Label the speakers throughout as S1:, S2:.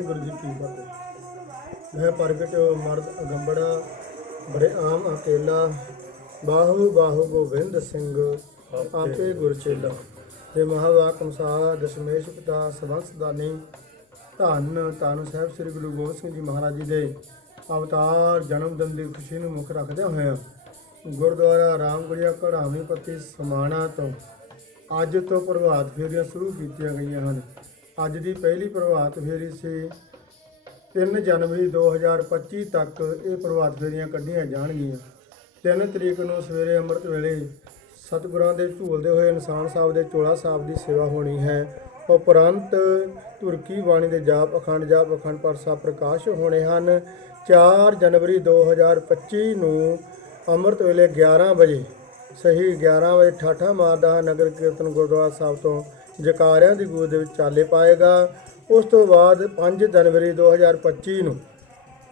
S1: ਵਾਹਿਗੁਰੂ ਜੀ ਕੀ ਫਤਿਹ। ਮੈਂ ਪ੍ਰਗਟ ਮਰਦ ਅਗੰਬੜਾ, ਬੜੇ ਆਮ ਅਕੇਲਾ। ਬਾਹੂ ਬਾਹੂ ਗੋਬਿੰਦ ਸਿੰਘ, ਆਪੇ ਗੁਰਚੇਲਾ ਤੇ ਮਹਾਵਾਕ ਅਨੁਸਾਰ ਦਸ਼ਮੇਸ਼ ਪਿਤਾ ਸਵੰਸ ਦਾਨੀ ਧੰਨ ਧੰਨ ਸਾਹਿਬ ਸ੍ਰੀ ਗੁਰੂ ਗੋਬਿੰਦ ਸਿੰਘ ਜੀ ਮਹਾਰਾਜ ਜੀ ਦੇ ਅਵਤਾਰ ਜਨਮ ਦਿਨ ਦੀ ਖੁਸ਼ੀ ਨੂੰ ਮੁੱਖ ਰੱਖਦੇ ਹੋਏ ਗੁਰਦੁਆਰਾ ਰਾਮਗੜੀਆ ਕੜਾਵੀ ਪੱਤੀ ਸਮਾਣਾ ਤੋਂ ਅੱਜ ਤੋਂ ਪ੍ਰਭਾਤ ਫੇਰੀਆਂ ਸ਼ੁਰੂ ਕੀਤੀਆਂ ਗਈਆਂ ਹਨ। ਅੱਜ ਦੀ ਪਹਿਲੀ ਪ੍ਰਭਾਤ ਫੇਰੀ ਸੀ। 3 ਜਨਵਰੀ 2025 ਤੱਕ ਇਹ ਪ੍ਰਭਾਤ ਫੇਰੀਆਂ ਕੱਢੀਆਂ ਜਾਣਗੀਆਂ। 3 ਤਰੀਕ ਨੂੰ ਸਵੇਰੇ ਅੰਮ੍ਰਿਤ ਵੇਲੇ ਸਤਿਗੁਰਾਂ ਦੇ ਝੂਲਦੇ ਹੋਏ ਇਨਸਾਨ ਸਾਹਿਬ ਦੇ ਚੋਲਾ ਸਾਹਿਬ ਦੀ ਸੇਵਾ ਹੋਣੀ ਹੈ। ਉਪਰੰਤ ਤੁਰਕੀ ਬਾਣੀ ਦੇ ਜਾਪ ਅਖੰਡ ਜਾਪ ਅਖੰਡ ਪਰਸਾ ਪ੍ਰਕਾਸ਼ ਹੋਣੇ ਹਨ। 4 ਜਨਵਰੀ 2025 ਨੂੰ ਅੰਮ੍ਰਿਤ ਵੇਲੇ 11 ਵਜੇ, ਸਹੀ 11 ਵਜੇ ਠਾਠਾ ਮਾਰਦਾ ਨਗਰ ਕੀਰਤਨ ਗੁਰਦੁਆਰਾ ਸਾਹਿਬ ਤੋਂ ਜਕਾਰਿਆਂ ਦੀ ਗੂੰਜ ਦੇ ਵਿੱਚ ਚਾਲੇ ਪਾਏਗਾ। ਉਸ ਤੋਂ ਬਾਅਦ 5 ਜਨਵਰੀ 2025 ਨੂੰ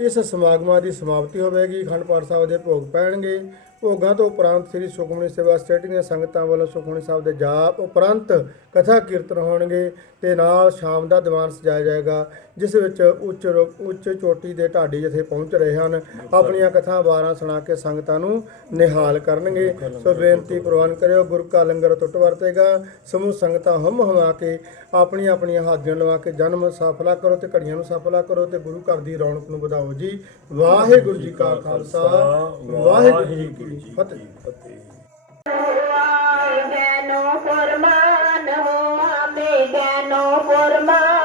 S1: ਇਸ ਸਮਾਗਮਾਂ ਦੀ ਸਮਾਪਤੀ ਹੋਵੇਗੀ। ਅਖੰਡ ਪਾਠ ਸਾਹਿਬ ਦੇ ਭੋਗ ਪੈਣਗੇ। ਭੋਗਾਂ ਤੋਂ ਉਪਰੰਤ ਸ੍ਰੀ ਸੁਖਮਨੀ ਸੇਵਾ ਸਟੇਟਿੰਗ ਦੀਆਂ ਸੰਗਤਾਂ ਵੱਲੋਂ ਸੁਖਮਨੀ ਸਾਹਿਬ ਦੇ ਜਾਪ ਉਪਰੰਤ ਕਥਾ ਕੀਰਤਨ ਹੋਣਗੇ ਤੇ ਨਾਲ ਸ਼ਾਮ ਦਾ ਦੀਵਾਨ ਸਜਾਇਆ ਜਾਏਗਾ, ਜਿਸ ਵਿੱਚ ਉੱਚ ਰੋ- ਉੱਚ ਚੋਟੀ ਦੇ ਢਾਡੀ ਜਿੱਥੇ ਪਹੁੰਚ ਰਹੇ ਹਨ, ਆਪਣੀਆਂ ਕਥਾ ਵਾਰਾਂ ਸੁਣਾ ਕੇ ਸੰਗਤਾਂ ਨੂੰ ਨਿਹਾਲ ਕਰਨਗੇ। ਸੋ ਬੇਨਤੀ ਪ੍ਰਵਾਨ ਕਰਿਓ, ਗੁਰੂ ਕਾ ਲੰਗਰ ਟੁੱਟ ਵਰਤੇਗਾ, ਸਮੂਹ ਸੰਗਤਾਂ ਹਮ ਹਮਾ ਕੇ ਆਪਣੀਆਂ ਆਪਣੀਆਂ ਹਾਜ਼ਰੀਆਂ ਲਵਾ ਕੇ ਜਨਮ ਸਫਲਾ ਕਰੋ ਤੇ ਘੜੀਆਂ ਨੂੰ ਸਫਲਾ ਕਰੋ ਤੇ ਗੁਰੂ ਘਰ ਦੀ ਰੌਣਕ ਨੂੰ ਵਧਾਓ ਜੀ। ਵਾਹਿਗੁਰੂ ਜੀ ਕਾ ਖਾਲਸਾ, ਵਾਹਿਗੁਰੂ ਜੀ ਕੀ
S2: જી ફતેહ. ફતેહ. ફરમાન હો અમે ફરમાન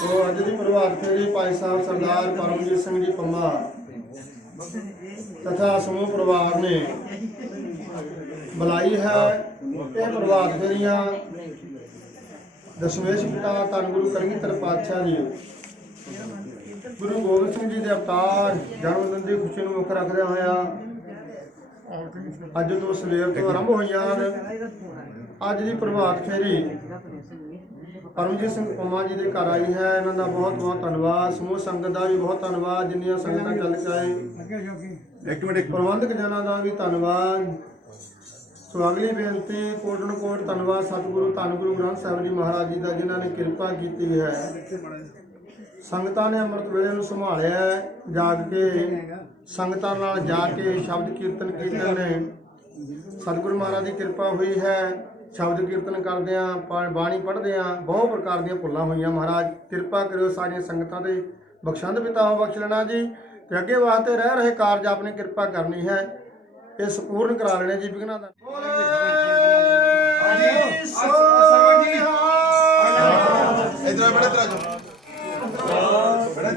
S1: ਸੋ ਅੱਜ ਦੀ ਪ੍ਰਭਾਤ ਫੇਰੀ ਭਾਈ ਸਾਹਿਬ ਸਰਦਾਰ ਪਰਮਜੀਤ ਸਿੰਘ ਜੀ ਪੰਮਾ ਤਥਾ ਸਮੂਹ ਪਰਿਵਾਰ ਨੇ ਬੁਲਾਈ ਹੈ। ਇਹ ਪ੍ਰਭਾਤ ਫੇਰੀਆਂ ਦਸ਼ਮੇਸ਼ ਪਿਤਾ ਧੰਨ ਗੁਰੂ ਕਲਗੀਧਰ ਪਾਤਸ਼ਾਹ ਜੀ ਗੁਰੂ ਗੋਬਿੰਦ ਸਿੰਘ ਜੀ ਦੇ ਅਵਤਾਰ ਜਨਮ ਦਿਨ ਦੀ ਖੁਸ਼ੀ ਨੂੰ ਮੁੱਖ ਰੱਖਦਿਆਂ ਹੋਇਆ ਅੱਜ ਤੋਂ ਸਵੇਰ ਤੋਂ ਆਰੰਭ ਹੋਈਆਂ ਅੱਜ ਦੀ ਪ੍ਰਭਾਤ ਫੇਰੀ ਪਰਮਜੀਤ ਸਿੰਘ ਪੰਮਾ ਜੀ ਦੇ ਘਰ ਆਈ ਹੈ। ਇਹਨਾਂ ਦਾ ਬਹੁਤ ਬਹੁਤ ਧੰਨਵਾਦ। ਸਮੂਹ ਸੰਗਤ ਦਾ ਵੀ ਬਹੁਤ ਧੰਨਵਾਦ। ਜਿੰਨੀਆਂ ਸੰਗਤਾਂ ਚੱਲ ਕੇ ਆਏ।
S3: ਇੱਕ ਮਿੰਟ ਇੱਕ
S1: ਪ੍ਰਬੰਧਕ ਜਨਾਂ ਦਾ ਵੀ ਧੰਨਵਾਦ। ਸੋ ਅਗਲੀ ਬੇਨਤੀ ਕੋਟਨ ਕੋਟ ਧੰਨਵਾਦ। ਸਤਿਗੁਰੂ ਧੰਨ ਗੁਰੂ ਗ੍ਰੰਥ ਸਾਹਿਬ ਜੀ ਮਹਾਰਾਜ ਜੀ ਦਾ ਜਿਨ੍ਹਾਂ ਨੇ ਕਿਰਪਾ ਕੀਤੀ ਹੈ। ਸੰਗਤਾਂ ਨੇ ਅੰਮ੍ਰਿਤ ਵੇਲੇ ਨੂੰ ਸੰਭਾਲਿਆ ਹੈ, ਜਾਗ ਕੇ ਸੰਗਤਾਂ ਨਾਲ ਜਾ ਕੇ ਸ਼ਬਦ ਕੀਰਤਨ ਕੀਤੇ ਨੇ। ਸਤਿਗੁਰੂ ਮਹਾਰਾਜ ਦੀ ਕਿਰਪਾ ਹੋਈ ਹੈ ਸ਼ਬਦ ਕੀਰਤਨ ਕਰਦਿਆਂ ਪਾ- ਬਾਣੀ ਪੜ੍ਹਦਿਆਂ ਬਹੁਤ ਪ੍ਰਕਾਰ ਦੀਆਂ ਭੁੱਲਾਂ ਹੋਈਆਂ ਮਹਾਰਾਜ। ਕਿਰਪਾ ਕਰਿਓ ਸਾਰੀਆਂ ਸੰਗਤਾਂ ਦੇ ਬਖਸ਼ੰਦ ਪਿਤਾ ਹੋ ਬਖਸ਼ ਲੈਣਾ ਜੀ। ਤੇ ਅੱਗੇ ਵਾਸਤੇ ਰਹਿ ਰਹੇ ਕਾਰਜ ਆਪਣੀ ਕਿਰਪਾ ਕਰਨੀ ਹੈ। ਇਹ ਸੰਪੂਰਨ ਕਰਾ ਲੈਣੇ ਜੀ ਬਿਗਨਾ ਦਾ
S3: ਆ ਇਧਰ ਆ ਬੜਾ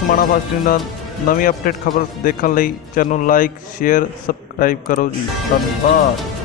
S4: ਸਮਾਣਾ ਫਸਟ ਟ੍ਰੇਨ ਦਾ ਨਵੀਂ ਅਪਡੇਟ ਖਬਰ ਦੇਖਣ ਲਈ ਚੈਨਲ ਨੂੰ ਲਾਈਕ ਸ਼ੇਅਰ ਸਬਸਕ੍ਰਾਈਬ ਕਰੋ ਜੀ। ਧੰਨਵਾਦ।